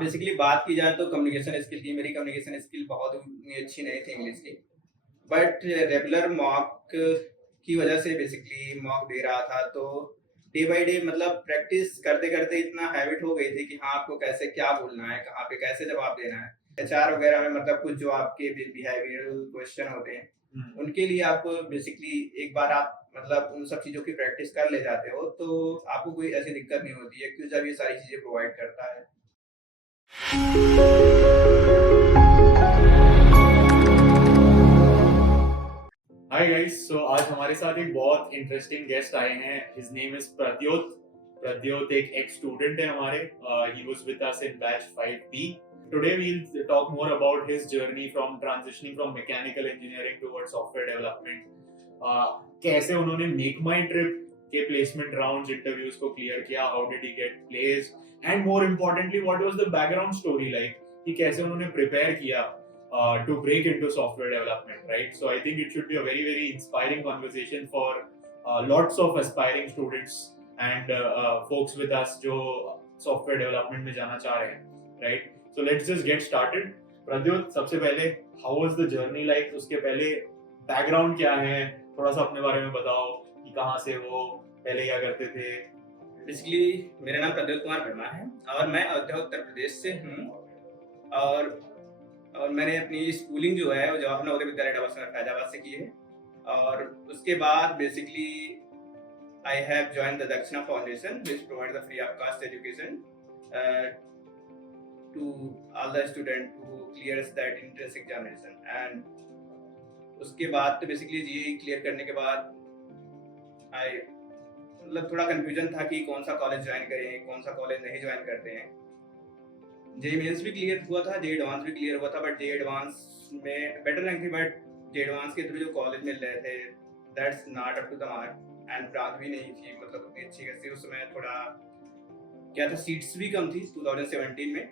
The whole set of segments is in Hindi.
बेसिकली बात की जाए तो कम्युनिकेशन स्किल की, मेरी कम्युनिकेशन स्किल बहुत उतनी अच्छी नहीं थी इंग्लिश की। बट रेगुलर मॉक की वजह से बेसिकली मॉक दे रहा था, तो डे बाय डे मतलब प्रैक्टिस करते करते इतना हैबिट हो गई थी कि हाँ आपको कैसे क्या बोलना है, कहाँ पे कैसे जवाब देना है। एचआर वगैरह में मतलब कुछ जो आपके बिहेवियरल क्वेश्चन होते हैं, उनके लिए आप बेसिकली एक बार आप मतलब उन सब चीज़ों की प्रैक्टिस कर ले जाते हो तो आपको कोई ऐसी दिक्कत नहीं होती है, क्यों जब ये सारी चीज़ें प्रोवाइड करता है। हाय गाइस, सो आज हमारे साथ एक बहुत इंटरेस्टिंग गेस्ट आए हैं। His name is Pradyot. Pradyot एक एक्स स्टूडेंट है हमारे। He was with us in batch 5B। Today we will talk more about his journey from transitioning from mechanical engineering towards software development. कैसे उन्होंने मेक माई ट्रिप के प्लेसमेंट राउंड्स इंटरव्यूज को क्लियर किया, how did he get place, and more importantly what was the background story like, कि कैसे उन्होंने प्रिपेयर किया to break into software development, right? So I think it should be a very, very inspiring conversation for lots of aspiring students and folks with us जो software development में जाना चाह रहे हैं, right? So let's just get started. Pradyot, सबसे पहले how was the journey like? उसके पहले background क्या है? थोड़ा सा अपने बारे में बताओ कि कहाँ से हो, पहले क्या करते थे? बेसिकली मेरा नाम प्रद्योत कुमार वर्मा है और मैं अयोध्या उत्तर प्रदेश से हूँ। और मैंने अपनी स्कूलिंग जो है वो जवाहर नवोदय विद्यालय डाबरसन फैजाबाद से की है। और उसके बाद basically I have join the Dakshina foundation which provide the free of cost education to all the student who clears that entrance examination. And उसके बाद तो बेसिकली जीई क्लियर करने के बाद आई मतलब थोड़ा कंफ्यूजन था कि कौन सा कॉलेज ज्वाइन करें, कौन सा कॉलेज नहीं ज्वाइन करते हैं। जे मेंस भी क्लियर हुआ था, जे एडवांस भी क्लियर हुआ था, बट जे एडवांस में बेटर रैंक थी, बट जे एडवांस के थ्रू जो कॉलेज मिल रहे थे that's not up to the mark. And branch भी नहीं थी मतलब उतनी अच्छी खासी, उस समय थोड़ा क्या था, सीट्स भी कम थी 2017 में।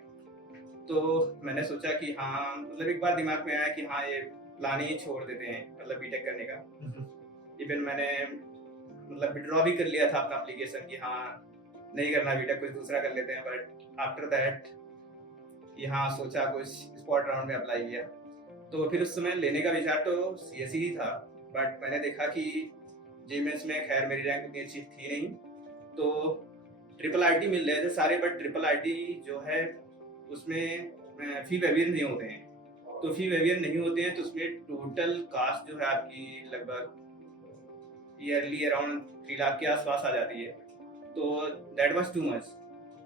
तो मैंने सोचा कि हाँ मतलब एक बार दिमाग में आया कि हाँ ये प्लान ही छोड़ देते हैं मतलब बीटेक करने का। इवन मैंने मतलब विड्रॉ भी कर लिया था अपना एप्लीकेशन कि हाँ नहीं करना बीटेक, कुछ दूसरा कर लेते हैं। बट आफ्टर दैट यहाँ सोचा कुछ स्पॉट राउंड में अप्लाई किया, तो फिर उस समय लेने का विचार तो सीएसई ही था। बट मैंने देखा कि जीमेंस में खैर मेरी रैंक उतनी अच्छी थी नहीं, तो ट्रिपल आईटी मिल रहे थे सारे, बट ट्रिपल आईटी जो है उसमें फी वेवियर नहीं होते हैं। तो फी वेवियर नहीं होते हैं तो उसमें टोटल कास्ट जो है आपकी लगभग ईयरली अराउंड 3 लाख के आसपास आ जाती है। तो that was too much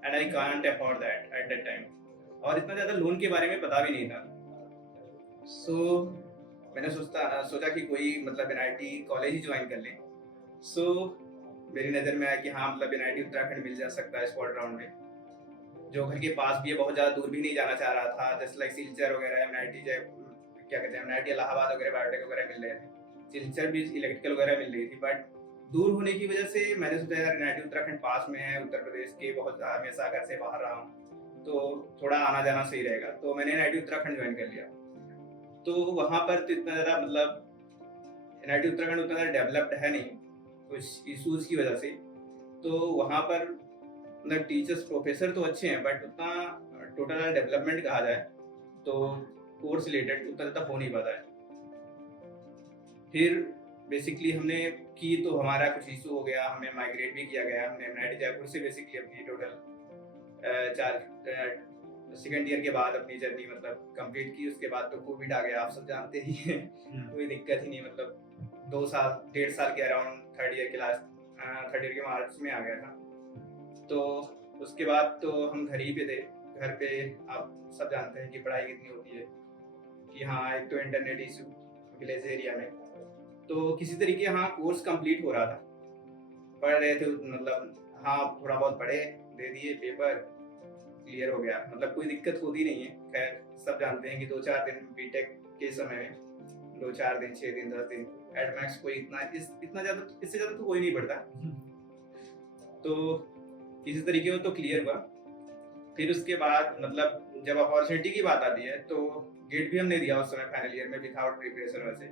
and I can't afford that at that time. और इतना ज़्यादा लोन के बारे में पता भी नहीं था। सो मैंने सोचा कि कोई मतलब एनआईटी कॉलेज ही ज्वाइन कर लें। सो मेरी नज़र में आया कि हाँ मतलब एनआईटी उत्तराखंड मिल जा सकता है स्पॉट राउंड में, जो घर के पास भी है, बहुत ज़्यादा दूर भी नहीं जाना चाह रहा था। जैसे लाइक सिलचर वगैरह, एनआईटी क्या कहते हैं, एनआईटी इलाहाबाद वगैरह बायोटेक वगैरह मिल रहे थे, सिलचर भी इलेक्ट्रिकल वगैरह मिल रही थी। बट दूर होने की वजह से मैंने सोचा यार एनआईटी उत्तराखंड पास में है, उत्तर प्रदेश के बहुत हमेशा घर से बाहर रहा हूँ तो थोड़ा आना जाना सही रहेगा। तो मैंने एनआईटी उत्तराखंड ज्वाइन कर लिया। तो वहाँ पर तो इतना ज़्यादा मतलब एनआईटी उत्तराखंड उतना ज़्यादा डेवलप्ड है नहीं कुछ इशूज़ की वजह से। तो वहाँ पर मतलब टीचर्स प्रोफेसर तो अच्छे हैं, बट उतना टोटल डेवलपमेंट कहा जाए तो कोर्स रिलेटेड उतना ज़्यादा हो नहीं पाता है। फिर बेसिकली हमने की तो हमारा कुछ इशू हो गया, हमें माइग्रेट भी किया गया। हमने एनआईटी जयपुर से बेसिकली अपनी टोटल सेकेंड ईयर के बाद अपनी जर्नी मतलब कंप्लीट की। उसके बाद तो कोविड आ गया, आप सब जानते ही हैं। कोई दिक्कत ही नहीं, मतलब 2 साल 1.5 साल के अराउंड थर्ड ईयर के मार्च में आ गया था। तो उसके बाद तो हम घर ही पे थे। घर पे आप सब जानते हैं कि पढ़ाई कितनी होती है, कि हाँ एक तो इंटरनेट इशू विलेज एरिया में, तो किसी तरीके हाँ कोर्स कंप्लीट हो रहा था, पढ़ रहे थे मतलब हाँ थोड़ा बहुत पढ़े, दे दिए पेपर, क्लियर हो गया, मतलब कोई दिक्कत होती नहीं है। खैर सब जानते हैं कि 2-4 दिन बीटेक के समय में 2-4 दिन 6 दिन 10 दिन एट मैक्स, कोई इतना ज़्यादा, इससे ज़्यादा तो कोई नहीं पढ़ता। तो किसी तरीके से तो क्लियर हुआ। फिर उसके बाद मतलब जब अपॉर्चुनिटी की बात आती है तो गेट भी हमने दिया उस समय फाइनल ईयर में विदाउट प्रिपरेशन वैसे,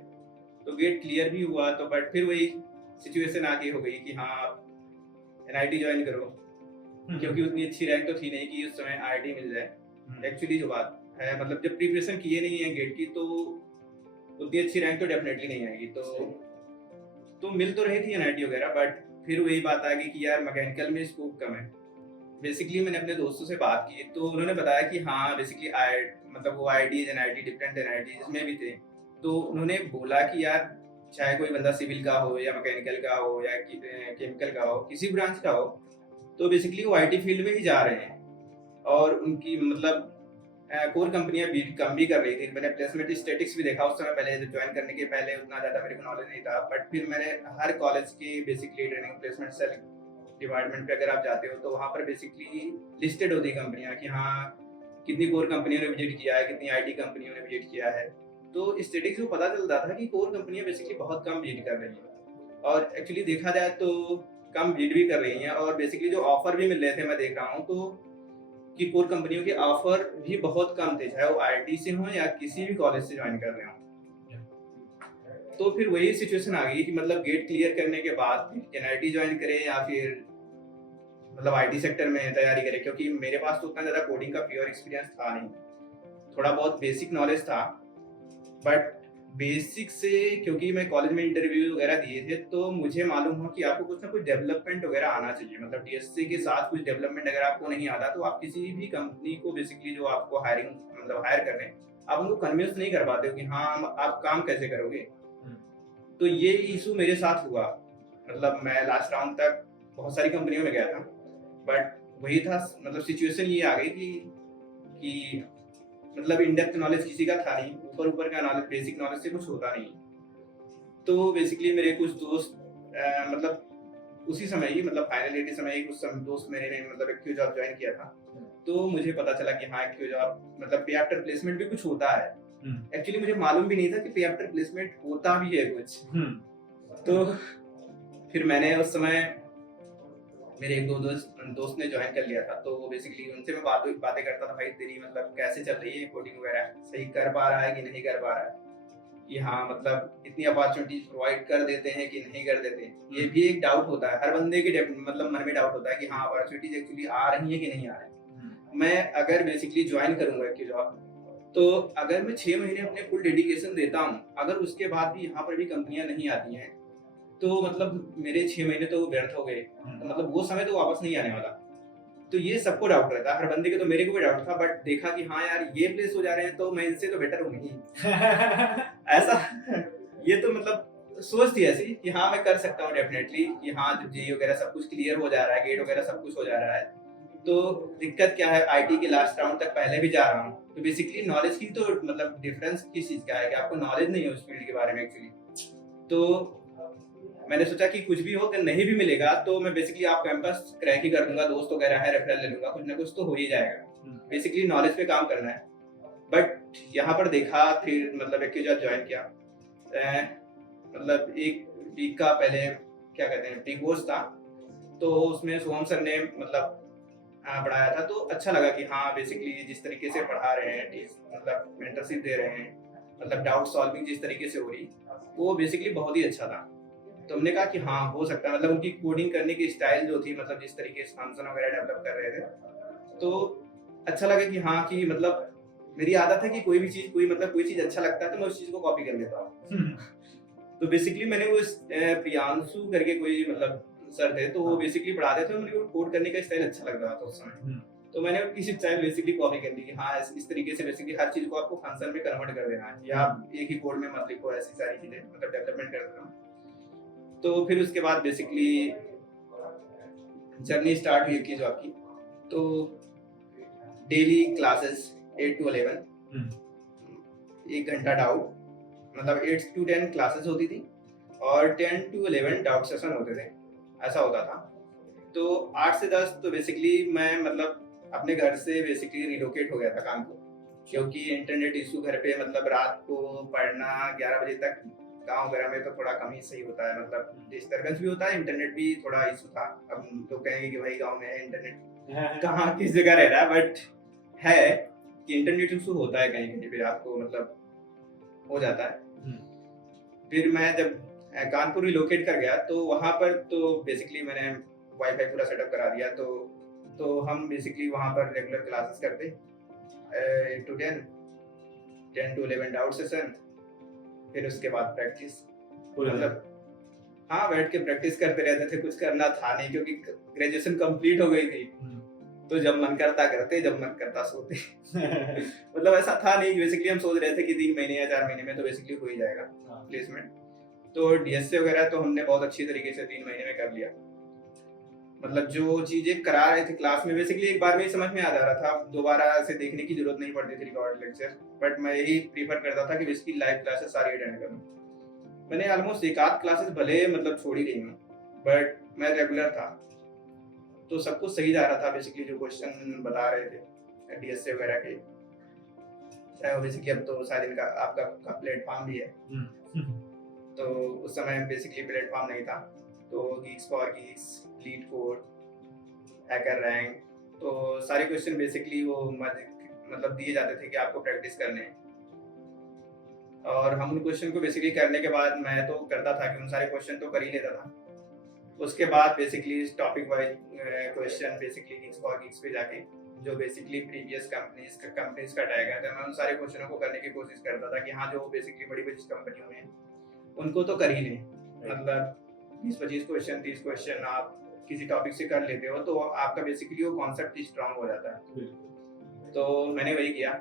तो गेट क्लियर भी हुआ। तो बट फिर वही सिचुएशन आके हो गई कि हाँ आप एनआईटी ज्वाइन करो, क्योंकि उतनी अच्छी रैंक तो थी नहीं कि उस समय आईआईटी मिल जाए। एक्चुअली जो बात है, मतलब जब प्रिपरेशन किए नहीं है गेट की तो उतनी अच्छी रैंक तो डेफिनेटली नहीं आएगी। तो मिल तो रही थी एनआईटी वगैरह, बट फिर वही बात आ गई कि यार मैकेनिकल में स्कोप कम है। बेसिकली मैंने अपने दोस्तों से बात की तो उन्होंने बताया कि हाँ बेसिकली आई मतलब वो आईआईटी एनआईटी डिफरेंट एनआईटी इसमें भी थे। तो उन्होंने बोला कि यार चाहे कोई बंदा सिविल का हो या मैकेनिकल का हो या केमिकल का हो, किसी ब्रांच का हो, तो बेसिकली वो आईटी फील्ड में ही जा रहे हैं। और उनकी मतलब कोर कंपनियां भी कम भी कर रही थी। मैंने प्लेसमेंट स्टेटिक्स भी देखा उस समय, पहले ज्वाइन करने के पहले उतना ज़्यादा मेरे को नॉलेज नहीं था, बट फिर मैंने हर कॉलेज के basically training placement cell department पे अगर आप जाते हो तो वहाँ पर बेसिकली लिस्टेड होती कंपनियां कि हाँ कितनी कोर कंपनियों ने विजिट किया है, कितनी आईटी कंपनियों ने विजिट किया है। तो स्टेटिक्स में पता चलता था कि कोर कंपनियां बेसिकली बहुत कम विजिट कर रही हैं, और एक्चुअली देखा जाए तो कम विजिट भी कर रही हैं, और बेसिकली जो ऑफर भी मिल रहे थे मैं देख रहा हूँ तो कि कोर कंपनियों के ऑफर भी बहुत कम थे, चाहे वो आईआईटी से हो या किसी भी कॉलेज से ज्वाइन कर रहे हो। तो फिर वही सिचुएशन आ गई कि मतलब गेट क्लियर करने के बाद एनआईटी ज्वाइन करें या फिर मतलब आईटी सेक्टर में तैयारी करें, क्योंकि मेरे पास तो उतना ज़्यादा कोडिंग का प्योर एक्सपीरियंस था नहीं। थोड़ा बहुत बेसिक नॉलेज था, बट बेसिक से क्योंकि मैं कॉलेज में इंटरव्यू वगैरह दिए थे तो मुझे मालूम हुआ कि आपको कुछ ना कुछ डेवलपमेंट वगैरह आना चाहिए। मतलब डीएससी के साथ कुछ डेवलपमेंट अगर आपको नहीं आता तो आप किसी भी कंपनी को बेसिकली जो आपको हायरिंग मतलब हायर कर रहे हैं आप उनको कन्विंस नहीं कर पाते हो कि हाँ आप काम कैसे करोगे। तो ये इशू मेरे साथ हुआ। मतलब मैं लास्ट राउंड तक बहुत सारी कंपनियों में गया था, बट वही था मतलब सिचुएशन ये आ गई कि मतलब इन डेप्थ नॉलेज किसी का था नहीं, ऊपर ऊपर का नॉलेज बेसिक नॉलेज से कुछ होता नहीं। तो बेसिकली मेरे कुछ दोस्त मतलब उसी समय ही मतलब फाइनल ईयर के समय ही कुछ दोस्त मेरे ने मतलब एक क्यू जॉब ज्वाइन किया था। तो मुझे पता चला कि हाँ क्यू जॉब मतलब पे आफ्टर प्लेसमेंट भी कुछ होता है। एक्चुअली मुझे मालूम भी नहीं था कि पे आफ्टर प्लेसमेंट होता भी है कुछ। तो फिर मैंने उस समय मेरे एक दो दोस्त ने ज्वाइन कर लिया था, तो बेसिकली उनसे मैं बातें करता था, भाई तेरी मतलब कैसे चल रही है कोडिंग वगैरह, सही कर पा रहा है कि नहीं कर पा रहा है, कि हाँ मतलब इतनी अपॉर्चुनिटीज प्रोवाइड कर देते हैं कि नहीं कर देते हैं। ये भी एक डाउट होता है हर बंदे के मतलब मन में डाउट होता है कि हाँ अपॉर्चुनिटीज एक्चुअली आ रही है कि नहीं आ रही। मैं अगर बेसिकली ज्वाइन करूंगा कि जॉब, तो अगर मैं 6 महीने अपने फुल डेडिकेशन देता हूँ, अगर उसके बाद भी यहाँ पर भी कंपनियां नहीं आती हैं तो मतलब मेरे 6 महीने तो व्यर्थ हो गए। तो मतलब वो समय तो वापस नहीं आने वाला। तो ये सबको डाउट रहता है हर बंदे के, तो मेरे को भी डाउट था, बट देखा कि हाँ यार ये प्लेस हो जा रहे हैं तो मैं इनसे तो बेटर हूँ नहीं। ऐसा ये तो मतलब सोच थी ऐसी कि हाँ मैं कर सकता हूँ डेफिनेटली, कि हाँ जब जेई वगैरह सब कुछ क्लियर हो जा रहा है, गेट वगैरह सब कुछ हो जा रहा है, तो दिक्कत क्या है, आईटी के लास्ट राउंड तक पहले भी जा रहा हूँ। तो बेसिकली नॉलेज की तो मतलब डिफरेंस किस चीज का है कि आपको नॉलेज नहीं है उस फील्ड के बारे में एक्चुअली। तो मैंने सोचा कि कुछ भी हो, अगर नहीं भी मिलेगा तो मैं बेसिकली आप कैंपस क्रैक ही कर दूंगा, दोस्त वगैरह है रेफरल ले लूंगा, कुछ ना कुछ तो हो ही जाएगा। बेसिकली नॉलेज पे काम करना है। बट यहाँ पर देखा फिर मतलब एक जॉब ज्वाइन किया, मतलब एक वीक का पहले क्या कहते हैं प्री कोर्स था, तो उसमें सोहम सर ने मतलब पढ़ाया था, तो अच्छा लगा कि हाँ बेसिकली जिस तरीके से पढ़ा रहे हैं, मतलब मेंटरशिप दे रहे हैं, मतलब डाउट सॉल्विंग जिस तरीके से हो रही वो बेसिकली बहुत ही अच्छा था। तो हमने कहा कि हाँ हो सकता है, मतलब उनकी कोडिंग करने की स्टाइल जो थी, मतलब जिस तरीके से फंक्शन वगैरह डेवलप कर रहे थे, तो अच्छा लगा कि हाँ कि मतलब मेरी आदत है कि कोई भी चीज कोई चीज अच्छा लगता है तो मैं उस चीज को कॉपी कर लेता हूँ। तो बेसिकली मैंने वो प्रियांशु करके कोई मतलब सर थे, तो वो बेसिकली पढ़ाते थे, मुझे कोड करने का स्टाइल अच्छा लग रहा था उस समय। तो मैंने उनकी स्टाइल बेसिकली कॉपी कर ली कि हाँ इस तरीके से बेसिकली हर चीज को आपको फंक्शन में कन्वर्ट कर देना है, या आप एक ही कोड में मत लिखो, ऐसी सारी चीजें मतलब डेवलपमेंट कर देना। तो फिर उसके बाद बेसिकली जर्नी स्टार्ट हुई की जॉब की। तो डेली क्लासेस 8 to 11, 1 घंटा डाउट, मतलब 8 to 10 क्लासेस होती थी और 10 to 11 डाउट सेशन होते थे, ऐसा होता था। तो 8 से 10 तो बेसिकली मैं मतलब अपने घर से बेसिकली रिलोकेट हो गया था कानपुर, क्योंकि इंटरनेट इशू घर पे मतलब रात को पढ़ना 11 बजे तक, गांव वगैरह में तो थोड़ा कम ही सही होता है, मतलब डिस्टर्बेंस भी होता है, इंटरनेट भी थोड़ा इशू था। अब तो कहेंगे कि भाई गांव में है इंटरनेट कहाँ किस जगह रह रहा है, बट है कि इंटरनेट इशू होता है कहीं कहीं पे आपको मतलब हो जाता है। फिर मैं जब कानपुर रिलोकेट कर गया तो वहाँ पर तो बेसिकली मैंने वाईफाई पूरा सेटअप करा दिया, तो हम बेसिकली वहाँ पर रेगुलर क्लासेस करते 8 to 10, 10 to 11 डाउट सेशन, फिर उसके बाद प्रैक्टिस। पूरे दिन? मतलब हाँ, बैठ के प्रैक्टिस करते रहते थे, कुछ करना था नहीं क्योंकि ग्रेजुएशन कंप्लीट हो गई थी। तो जब मन करता करते, जब मन करता सोते। मतलब ऐसा था नहीं, बेसिकली हम सोच रहे थे कि 3 महीने या 4 महीने में तो बेसिकली हो ही जाएगा प्लेसमेंट। तो डीएसए वगैरह तो हमने बहुत अच्छी तरीके से 3 महीने में कर लिया। मतलब जो चीजें करा रहे थे क्लास में बेसिकली एक बार में ही समझ में आ जा रहा था, दोबारा से देखने की जरूरत नहीं पड़ती थी रिकॉर्ड लेक्चर। बट मैं यही प्रीफर करता था कि बेसिकली लाइव क्लासेस सारी अटेंड करूं। मैंने ऑलमोस्ट एक आध क्लासेस भले मतलब छोड़ ही रही हूँ, बट मैं रेगुलर था, तो सब कुछ सही जा रहा था। बेसिकली जो क्वेश्चन बता रहे थे डीएसए वगैरह के, चाहे वो बेसिकली अब तो शायद इनका आपका प्लेटफॉर्म भी है, तो उस समय बेसिकली प्लेटफॉर्म नहीं था। तो Geeks for Geeks, leet code, hacker rank, तो सारे क्वेश्चन बेसिकली वो मतलब दिए जाते थे कि आपको प्रैक्टिस करने हैं। और हम उन क्वेश्चन को बेसिकली करने के बाद मैं तो करता था कि उन सारे क्वेश्चन तो कर ही लेता था। उसके बाद basically topic wise question basically Geeks for Geeks पे जाके जो बेसिकली प्रीवियस कंपनीज का टैग है, तो मैं उन सारे क्वेश्चनों को करने की कोशिश करता था कि हाँ, जो बेसिकली बड़ी बड़ी कंपनियों में उनको तो कर ही लें। मतलब 20-25 क्वेश्चन, 30 क्वेश्चन आप किसी टॉपिक से कर लेते हो तो आपका बेसिकली वो कॉन्सेप्ट स्ट्रांग हो जाता है। तो मैंने वही किया,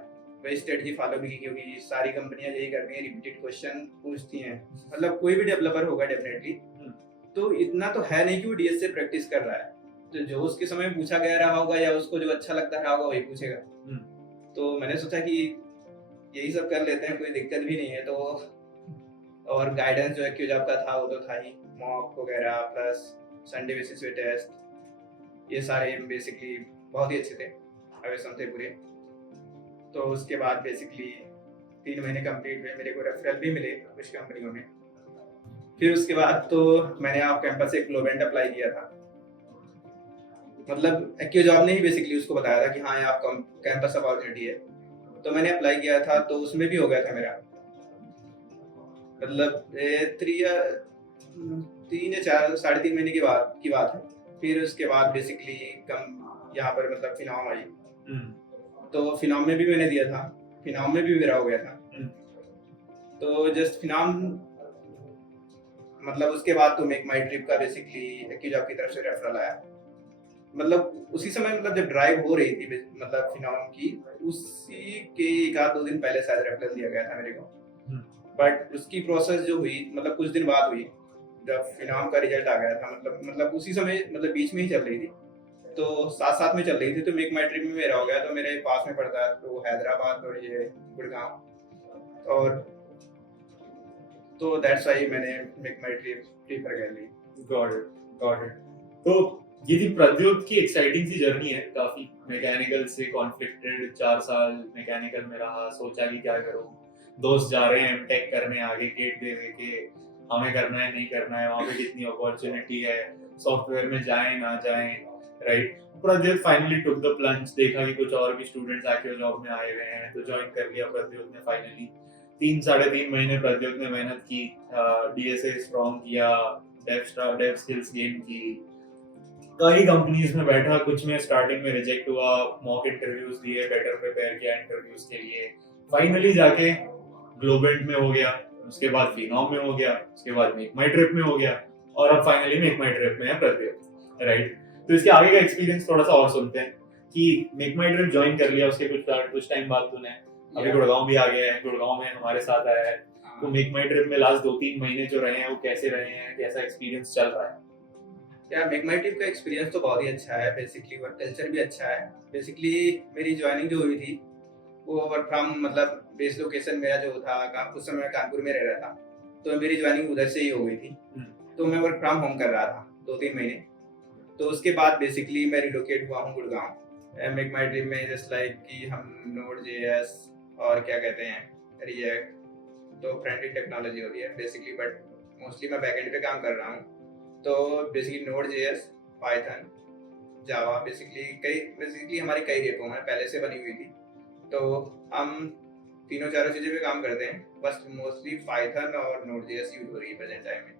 वही स्ट्रेटजी फॉलो भी की, क्योंकि सारी कंपनियां यही करती हैं, रिपीटेड क्वेश्चन पूछती हैं। मतलब कोई भी डेवलपर होगा डेफिनेटली, तो इतना तो है नहीं कि वो डीएस से प्रैक्टिस कर रहा है, तो जो उसके समय में पूछा गया रहा होगा या उसको जो अच्छा लगता रहा होगा वही पूछेगा। तो मैंने सोचा कि यही सब कर लेते हैं, कोई दिक्कत भी नहीं है। तो और गाइडेंस जो है क्यों जॉब का था वो तो था ही, मॉक वगैरह प्लस संडे बेसिस पे टेस्ट, ये सारे बेसिकली बहुत ही अच्छे थे, अवेसन थे पूरे। तो उसके बाद बेसिकली 3 महीने कंप्लीट हुए, मेरे को रेफरल भी मिले कुछ कंपनियों में। फिर उसके बाद तो मैंने ऑफ कैंपस एक ग्लोबेंट अप्लाई किया था। मतलब एक्यू जॉब ने ही बेसिकली उसको बताया था कि हाँ, ये आप कैंपस अपॉर्चुनिटी है, तो मैंने अप्लाई किया था, तो उसमें भी हो गया था मेरा। मतलब 3 या 4 साढ़े 3 महीने की बात है। फिर उसके बाद बेसिकली यहाँ पर मतलब फिनॉम आई, तो फिनॉम में भी मैंने दिया था, फिनॉम में भी मेरा हो गया था। तो जस्ट फिनॉम मतलब उसके बाद तो मेक माई ट्रिप का बेसिकली एक्यू जॉब की तरफ से रेफरल आया। मतलब उसी समय मतलब जब ड्राइव हो रही थी मतलब फिनॉम की, उसी के 1-2 दिन पहले शायद रेफरल दिया गया था मेरे को। बट उसकी प्रोसेस जो हुई मतलब कुछ दिन बाद हुई, जब फिनॉम का रिजल्ट आ गया था। मतलब उसी समय मतलब बीच में ही चल रही थी, तो साथ में चल रही थी। तो मेक माई ट्रिप में मेरा हो गया, तो मेरे पास में पड़ता है तो हैदराबाद और ये गुड़गांव, और तो दैट्स व्हाई मैंने मेक माई ट्रिप प्रीफर कर ली। Got it. तो ये थी प्रद्योत की एक्साइटिंग सी जर्नी है, काफी मैकेनिकल से कॉन्फ्लिक्टेड। 4 साल मैकेनिकल में रहा, सोचा कि क्या करूं, दोस्त जा रहे हैं एमटेक करने आगे गेट दे के, हमें करना है नहीं करना है, वहां पे कितनी अपॉर्चुनिटी है, सॉफ्टवेयर में जाएं ना जाएं, right. Pradyot finally took the plunge, देखा कि कुछ और भी स्टूडेंट्स आके जॉब में आए हुए हैं, तो ज्वाइन कर लिया प्रद्योत ने फाइनली। 3-3.5 महीने प्रद्योत ने मेहनत की, डीएसए स्ट्रॉन्ग किया, डेव स्किल्स गेन की, कई कंपनीज में बैठा, कुछ में स्टार्टिंग में रिजेक्ट हुआ, मॉक इंटरव्यूज दिए, बेटर प्रिपेयर किया इंटरव्यूज के लिए, फाइनली जाके ग्लोबेंट में हो गया, उसके बाद फिनॉम में हो गया, उसके बाद मेक माई ट्रिप में हो गया, और अब फाइनली मेक माई ट्रिप में है प्रद्योत, राइट। तो इसके आगे का एक्सपीरियंस थोड़ा सा और सुनते हैं कि मेक माई ट्रिप ज्वाइन कर लिया, उसके कुछ टाइम बाद तूने अभी गुड़गांव भी आ गया है, गुड़गांव में हमारे साथ आया है। तो मेक माई ट्रिप में लास्ट 2-3 महीने जो रहे हैं वो कैसे रहे हैं, कैसा एक्सपीरियंस चल रहा है? यार मेक माई ट्रिप का एक्सपीरियंस तो बहुत ही अच्छा है, बेसिकली वर्क कल्चर भी अच्छा है। बेसिकली मेरी ज्वाइनिंग जो हुई थी वो वर्क फ्रॉम मतलब बेस लोकेशन मेरा जो था, उस समय मैं कानपुर में रह रहा था, तो मेरी ज्वाइनिंग उधर से ही हो गई थी। तो मैं वर्क फ्रॉम होम कर रहा था 2-3 महीने। तो उसके बाद बेसिकली मैं रिलोकेट हुआ हूँ गुड़गांव। मेक माई ट्रिप में जस्ट लाइक कि हम Node.js और क्या कहते हैं रिएक्ट, तो फ्रंट एंड टेक्नोलॉजी होती है बेसिकली, बट मोस्टली मैं बैकएंड पे काम कर रहा हूँ। तो बेसिकली Node.js, पाइथन, जावा, बेसिकली हमारी कई रेपो हैं पहले से बनी हुई थी, तो हम 3-4 चीज़ें पे काम करते हैं। बस मोस्टली पाइथन और Node.js यूज हो रही है प्रेजेंट टाइम में।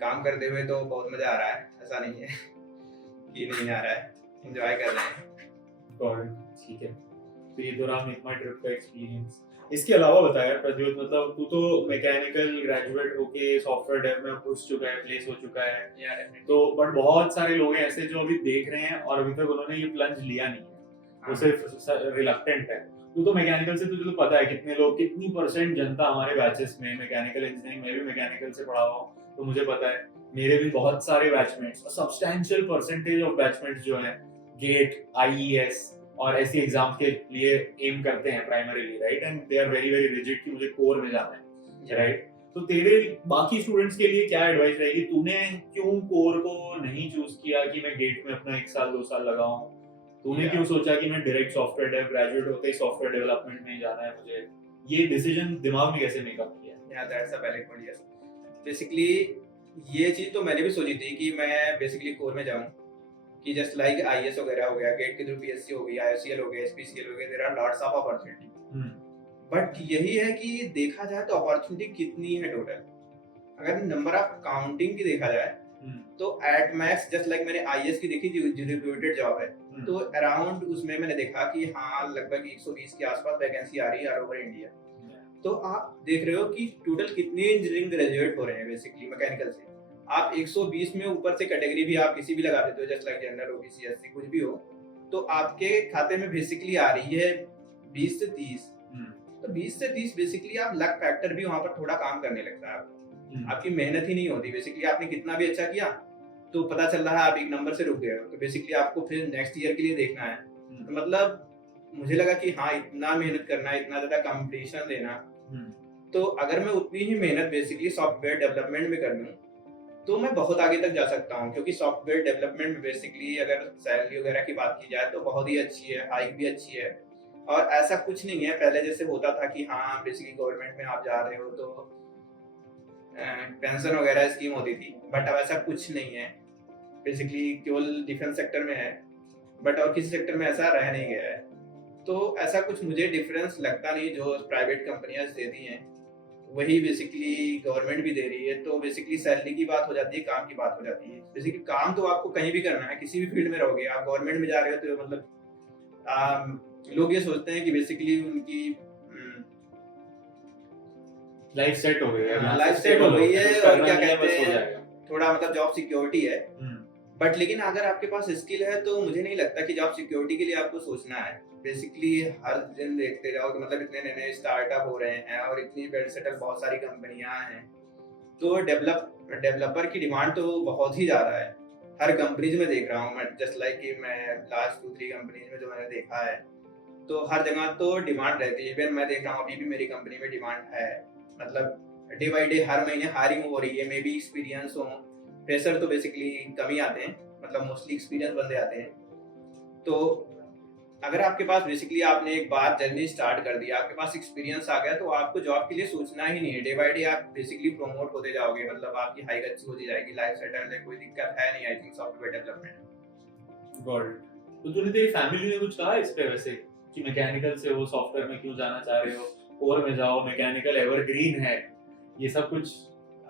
काम करते हुए तो बहुत मजा आ रहा है, ऐसा नहीं है कि नहीं आ रहा है, एंजॉय कर रहे हैं। ठीक है, तो ये दौरान मेक ट्रिप का एक्सपीरियंस। इसके अलावा बता यार प्रद्योत, मतलब तू तो मैकेनिकल ग्रेजुएट होके सॉफ्टवेयर डेव में घुस चुका है, प्लेस हो चुका है, या डेफिनेटली। तो बट बहुत सारे लोग हैं ऐसे जो अभी देख रहे हैं और अभी तक उन्होंने ये प्लंज लिया नहीं है, वो सिर्फ रिलक्टेंट है। तू तो मैकेनिकल से, तुझे तो पता है कितने लोग, कितनी परसेंट जनता हमारे बैचेस में मैकेनिकल इंजीनियरिंग, मैं भी मैकेनिकल से पढ़ा हुआ हूँ तो मुझे पता है, मेरे भी बहुत सारे batchmates, substantial percentage of batchmates जो है गेट, आईईएस और ऐसी एग्जाम के लिए एम करते हैं primarily, right, and they are very very rigid कि मुझे कोर में जाना है, राइट। तो तेरे बाकी स्टूडेंट्स के लिए क्या एडवाइस रहेगी, तूने क्यों कोर को नहीं चूज किया कि मैं गेट में अपना 1 साल 2 साल लगाऊं, तूने क्यों सोचा कि मैं डायरेक्ट सॉफ्टवेयर डेव, ग्रेजुएट होते ही सॉफ्टवेयर डेवलपमेंट में ही जाना है मुझे, ये डिसीजन दिमाग में कैसे मेकअप किया? या that's a valid point. Yes, basically ये चीज तो मैंने भी सोची थी कि मैं बेसिकली कोर में जाऊं, कि जस्ट लाइक आईएएस वगैरह हो गया, गेट के थ्रू पीएससी हो गई, आईओसीएल हो गया, एसपीसीएल हो गया, there are lots of opportunity. But यही है कि देखा जाए तो अपॉर्चुनिटी कितनी है टोटल, अगर नंबर ऑफ काउंटिंग की देखा जाए तो एट मैक्स जस्ट लाइक मैंने आईएएस की देखी जो रिप्यूटेड जॉब है, तो अराउंड उसमें मैंने देखा कि हाँ लगभग 120 के आसपास वैकेंसी आ रही है ओवर इंडिया। तो आप देख रहे हो कि टोटल कितने इंजीनियरिंग ग्रेजुएट हो रहे हैं बेसिकली मैकेनिकल से, आप 120 में ऊपर से कैटेगरी भी आप किसी भी लगा देते हो, just like general, OBC, SC कुछ भी हो, तो आपके खाते में बेसिकली आ रही है 20 से 30। तो 20 से 30 बेसिकली आप लक फैक्टर भी वहां पर थोड़ा काम करने लगता है आपको, आपकी मेहनत ही नहीं होती, बेसिकली आपने कितना भी अच्छा किया तो पता चल रहा है आप एक नंबर से रुक गए हो, तो बेसिकली आपको फिर नेक्स्ट ईयर के लिए देखना है। तो मतलब मुझे लगा कि हाँ इतना मेहनत करना, इतना ज्यादा कंपटीशन देना, तो अगर मैं उतनी ही मेहनत बेसिकली सॉफ्टवेयर डेवलपमेंट में कर लूँ तो मैं बहुत आगे तक जा सकता हूँ, क्योंकि सॉफ्टवेयर डेवलपमेंट में बेसिकली अगर सैलरी वगैरह की बात की जाए तो बहुत ही अच्छी है, हाइक भी अच्छी है, और ऐसा कुछ नहीं है पहले जैसे होता था कि हाँ बेसिकली गवर्नमेंट में आप जा रहे हो तो पेंशन वगैरह स्कीम होती थी, बट अब ऐसा कुछ नहीं है, बेसिकली केवल डिफेंस सेक्टर में है, बट और किसी सेक्टर में ऐसा रह नहीं गया है। तो ऐसा कुछ मुझे डिफरेंस लगता नहीं, जो प्राइवेट कंपनियां देती हैं वही बेसिकली गवर्नमेंट भी दे रही है। तो बेसिकली सैलरी की बात हो जाती है, काम की बात हो जाती है। बेसिकली काम तो आपको कहीं भी करना है, किसी भी फील्ड में रहोगे, आप गवर्नमेंट में जा रहे हो तो मतलब लोग ये सोचते हैं कि बेसिकली उनकी लाइफ सेट हो गई है, लाइफ सेट हो गई है और क्या कहते हैं थोड़ा मतलब जॉब सिक्योरिटी है। बट लेकिन अगर आपके पास स्किल है तो मुझे नहीं लगता कि जॉब सिक्योरिटी के लिए आपको सोचना है। बेसिकली हर दिन देखते जाओ कि मतलब इतने नए नए स्टार्टअप हो रहे हैं और इतनी वेल सेटल बहुत सारी कंपनियां हैं, तो डेवलपर की डिमांड तो बहुत ही ज्यादा है। हर कंपनीज में देख रहा हूँ मैं, जस्ट लाइक कि मैं लास्ट 2-3 कंपनीज में जो मैंने देखा है तो हर जगह तो डिमांड रहती है। इवन मैं देख रहा हूँ अभी भी मेरी कंपनी में डिमांड है, मतलब डे बाई डे हर महीने हायरिंग हो रही है। मे बी एक्सपीरियंस हो, फ्रेशर तो बेसिकली कम ही आते हैं, मतलब मोस्टली एक्सपीरियंस बंदे आते हैं। तो अगर आपके पास बेसिकली आपने एक बार जर्नी स्टार्ट कर दिया, आपके पास एक्सपीरियंस आ गया, तो आपको जॉब के लिए सोचना ही नहीं है। डे बाय डे आप बेसिकली प्रमोट होते जाओगे, मतलब आपकी हाइक अच्छी होती जाएगी, लाइफ सेटल है, कोई दिक्कत है नहीं I think software development. God, तो तूने तेरी फैमिली ने कुछ कहा इस पे वैसे कि मैकेनिकल से हो सॉफ्टवेयर में क्यों जाना चाह रहे हो, कोर में जाओ, मैकेनिकल एवरग्रीन है, ये सब कुछ?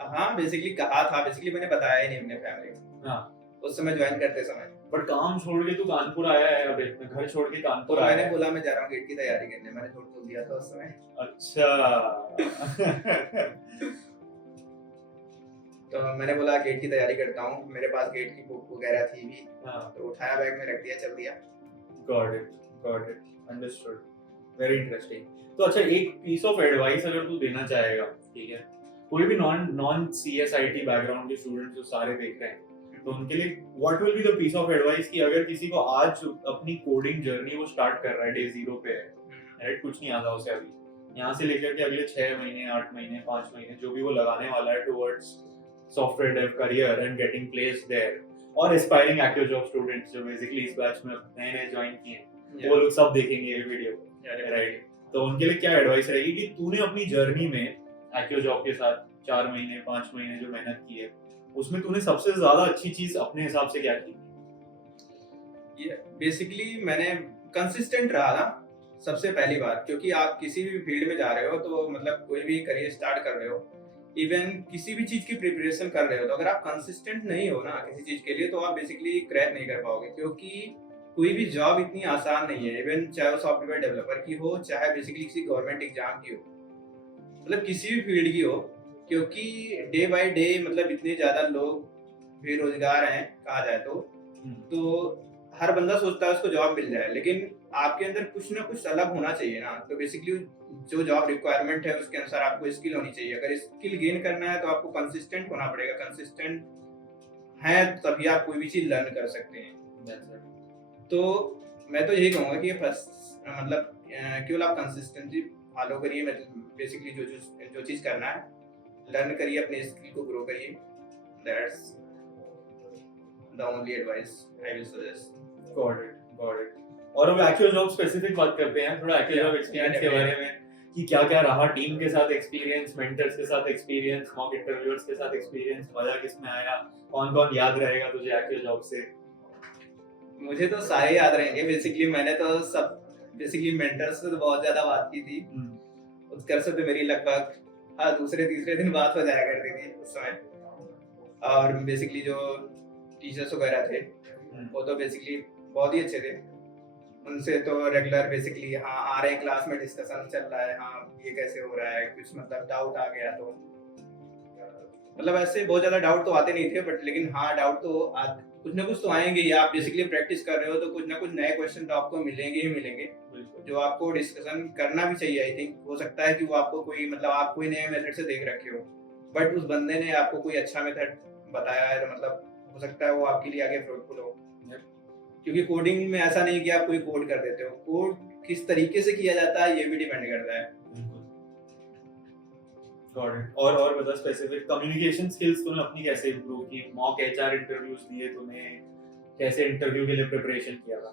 हाँ बेसिकली कहा था, बेसिकली मैंने बताया ही नहीं अपने फैमिली को। हाँ, उस समय ज्वाइन करते समय। बट काम छोड़ के तू कानपुर आया है, अब घर छोड़ के कानपुर तो आया मैंने है। बोला मैं जा रहा हूँ गेट की तैयारी करने, मैंने झूठ बोल दिया था उस समय। अच्छा। तो मैंने बोला गेट की तैयारी करता हूँ, मेरे पास गेट की बुक वगैरह थी भी, हाँ, तो उठाया बैग में रख दिया, चल दिया। Got it, understood, very interesting. तो अच्छा, एक पीस ऑफ एडवाइस अगर तू देना चाहेगा, ठीक है, कोई भी नॉन सीएसआईटी बैकग्राउंड के स्टूडेंट्स जो सारे देख रहे हैं, तो उनके लिए what will be the piece of advice कि अगर किसी को आज अपनी कोडिंग जर्नी वो स्टार्ट कर रहा है, डे 0 पे है, राइट, कुछ नहीं आता उसे अभी, यहाँ से लेकर के अगले 6 महीने 8 महीने 5 महीने जो भी वो लगाने वाला है towards software dev career and getting placed there, और एस्पायरिंग एक्टिव जॉब स्टूडेंट्स जो बेसिकली इस बैच में नए नए ज्वाइन किए हैं, वो लोग सब देखेंगे ये वीडियो, राइट, तो उनके लिए क्या एडवाइस रहेगी कि तूने अपनी जर्नी में एक्टिव जॉब के साथ 4 महीने 5 महीने जो मेहनत की है, उसमें तूने सबसे ज्यादा अच्छी चीज अपने हिसाब से क्या की? ये बेसिकली मैंने कंसिस्टेंट रहा ना, सबसे पहली बात, क्योंकि आप किसी भी फील्ड में जा रहे हो तो मतलब कोई भी करियर स्टार्ट कर रहे हो, इवन किसी भी चीज की प्रिपरेशन कर रहे हो, तो अगर आप कंसिस्टेंट नहीं हो ना किसी चीज के लिए तो आप बेसिकली क्रैक नहीं कर पाओगे। क्योंकि कोई भी जॉब इतनी आसान नहीं है, इवन चाहे वो सॉफ्टवेयर डेवलपर की हो, चाहे बेसिकली किसी गवर्नमेंट एग्जाम की हो, मतलब किसी भी फील्ड की हो, क्योंकि डे बाय डे मतलब इतने ज्यादा लोग बेरोजगार हैं कहा जाए तो हर बंदा सोचता है उसको जॉब मिल जाए, लेकिन आपके अंदर कुछ ना कुछ अलग होना चाहिए ना। तो बेसिकली जो जॉब रिक्वायरमेंट है उसके अनुसार आपको स्किल होनी चाहिए। अगर स्किल गेन करना है तो आपको कंसिस्टेंट होना पड़ेगा। कंसिस्टेंट है तभी आप कोई भी चीज लर्न कर सकते हैं। तो मैं तो यही कहूंगा कि मतलब केवल आप कंसिस्टेंसी फॉलो करिए। मतलब बेसिकली जो चीज करना है लर्न करिए, अपने स्किल को ग्रो करिए। That's the only advice I will suggest. Got it. और अब एक्चुअल जॉब स्पेसिफिक बात करते हैं, थोड़ा एक्चुअल जॉब एक्सपीरियंस के बारे में कि क्या क्या रहा, टीम के साथ एक्सपीरियंस, मेंटर्स के साथ एक्सपीरियंस, मॉक इंटरव्यूअर्स के साथ एक्सपीरियंस, मजा किसमें आया, कौन कौन याद रहेगा तुझे एक्चुअल जॉब से? मुझे तो सारे याद रहेंगे। बेसिकली मैंने तो सब बेसिकली मेंटर्स से तो बहुत ज्यादा बात की थी। उत्कर्ष से तो मेरी लगभग दूसरे तीसरे दिन बात हो जाया करती थी उस समय। और बेसिकली जो टीचर्स वगैरह थे वो तो बेसिकली बहुत ही अच्छे थे। उनसे तो रेगुलर बेसिकली आ रहे हैं क्लास में, डिस्कशन चल रहा है, ये कैसे हो रहा है, कुछ मतलब डाउट आ गया तो मतलब ऐसे बहुत ज्यादा डाउट तो आते नहीं थे, बट लेकिन डाउट तो कुछ ना कुछ तो आएंगे ही। आप बेसिकली प्रैक्टिस कर रहे हो तो कुछ ना कुछ नए क्वेश्चन तो आपको मिलेंगे ही मिलेंगे, जो आपको डिस्कशन करना भी चाहिए। आई थिंक हो सकता है कि वो आपको कोई मतलब आप कोई नए मेथड से देख रखे हो, बट उस बंदे ने आपको कोई अच्छा मेथड बताया है, तो मतलब हो सकता है वो आपके लिए आगे फ्रूटफुल हो। क्योंकि कोडिंग में ऐसा नहीं कि आप कोई कोड कर देते हो, कोड किस तरीके से किया जाता है ये भी डिपेंड करता है। और बता स्पेसिफिक कम्युनिकेशन स्किल्स तूने अपनी कैसे इंप्रूव की? मॉक एचआर इंटरव्यूज दिए तूने, कैसे इंटरव्यू के लिए प्रिपरेशन किया था?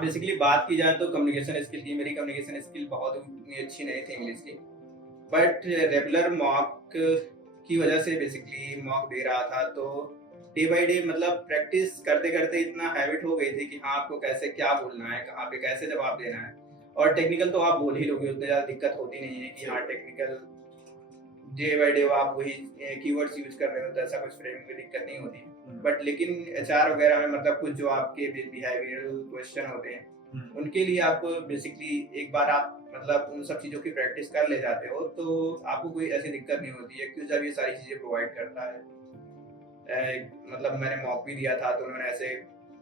बेसिकली बात की जाए तो कम्युनिकेशन स्किल की, मेरी कम्युनिकेशन स्किल बहुत अच्छी नहीं थी इंग्लिश की, बट रेगुलर मॉक की वजह से बेसिकली मॉक दे रहा था, तो डे बाय डे मतलब प्रैक्टिस करते करते इतना हैबिट हो गई थी कि आपको कैसे क्या बोलना है, कहाँ पे कैसे जवाब देना है। और टेक्निकल तो आप बोल ही लोगे, उतनी ज्यादा दिक्कत होती नहीं है कि टेक्निकल डे बाय डे आप वही कीवर्ड्स यूज कर रहे हो, तो ऐसा कुछ फ्रेमिंग में दिक्कत नहीं होती है। बट लेकिन एचआर वगैरह में मतलब कुछ जो आपके बिहेवियरल क्वेश्चन होते हैं उनके लिए आप बेसिकली एक बार आप मतलब उन सब चीजों की प्रैक्टिस कर ले जाते हो तो आपको कोई ऐसी दिक्कत नहीं होती है, क्योंकि जब ये सारी चीजें प्रोवाइड करता है। मतलब मैंने मॉक भी दिया था तो उन्होंने ऐसे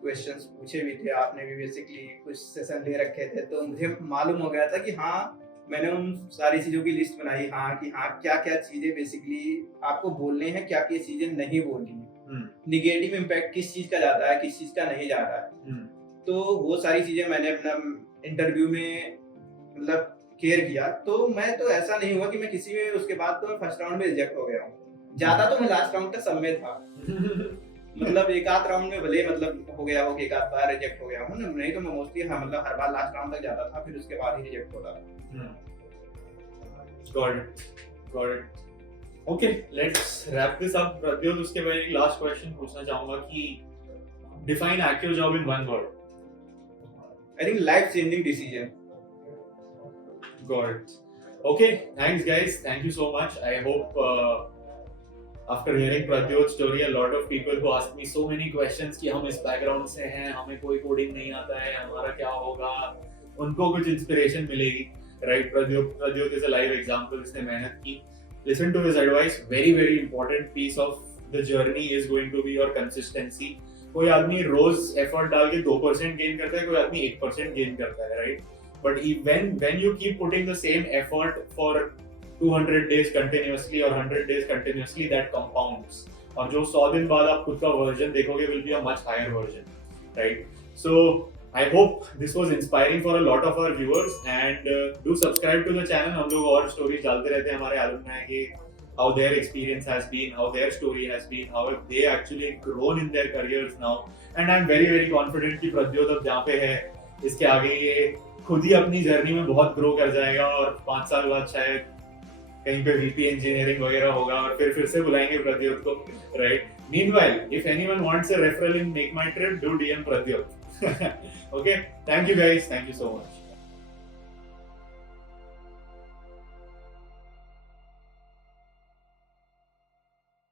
क्वेश्चंस पूछे भी थे, आपने भी बेसिकली कुछ सेशन ले रखे थे, तो मुझे मालूम हो गया था कि मैंने उन सारी चीजों की लिस्ट बनाई कि क्या क्या चीजें बेसिकली आपको बोलने हैं, क्या क्या चीजें नहीं बोलनी है, निगेटिव इम्पैक्ट किस चीज का जाता है, किस चीज का नहीं जाता है। तो वो सारी चीजें मैंने अपना इंटरव्यू में मतलब केयर किया। तो मैं तो ऐसा नहीं हुआ कि मैं किसी में उसके बाद तो मैं फर्स्ट राउंड में रिजेक्ट हो गया हूँ, ज्यादा तो मैं लास्ट राउंड तक सब में था। मतलब एक आध राउंड में भले मतलब हो गया हो कि एक आध बार रिजेक्ट हो गया हूँ, नहीं तो मैं मोस्टली मतलब हर बार लास्ट राउंड तक जाता था, फिर उसके बाद ही रिजेक्ट होता था। Got it. Okay, let's wrap this up. Pradyot, उसके बाद एक लास्ट क्वेश्चन पूछना चाहूंगा कि define actual job in one word. I think life changing decision. Got it. Okay, thanks guys. Thank you so much. I hope after hearing Pradyot's story, a lot of people who ask me so many questions कि हम इस background से हैं, हमें कोई coding नहीं आता है, हमारा क्या होगा, उनको कुछ inspiration मिलेगी. Right, Pradyot is a live example. इसने मेहनत की. Listen to his advice. Very important piece of the journey is going to be your consistency. कोई आदमी रोज effort डाल के 2% gain करता है, कोई आदमी 1% gain करता है, right? But when you keep putting the same effort for 200 days continuously or 100 days continuously, that compounds. और जो 100 दिन बाद आप खुद का version देखोगे will be a much higher version, right? So I hope this was inspiring for a lot of our viewers, and do subscribe to the channel. हम लोग और stories डालते रहते हैं हमारे alumni के how their experience has been, how their story has been, how they actually grown in their careers now. And I'm very confident कि प्रद्योत अब जहाँ पे है इसके आगे ये खुद ही अपनी जर्नी में बहुत ग्रो कर जाएगा और 5 साल बाद शायद कहीं पे VP engineering वगैरह होगा और फिर से बुलाएंगे प्रद्योत को, right? Meanwhile, if anyone wants a referral in Make My Trip, do DM Pradyot. Okay, thank you guys, thank you so much.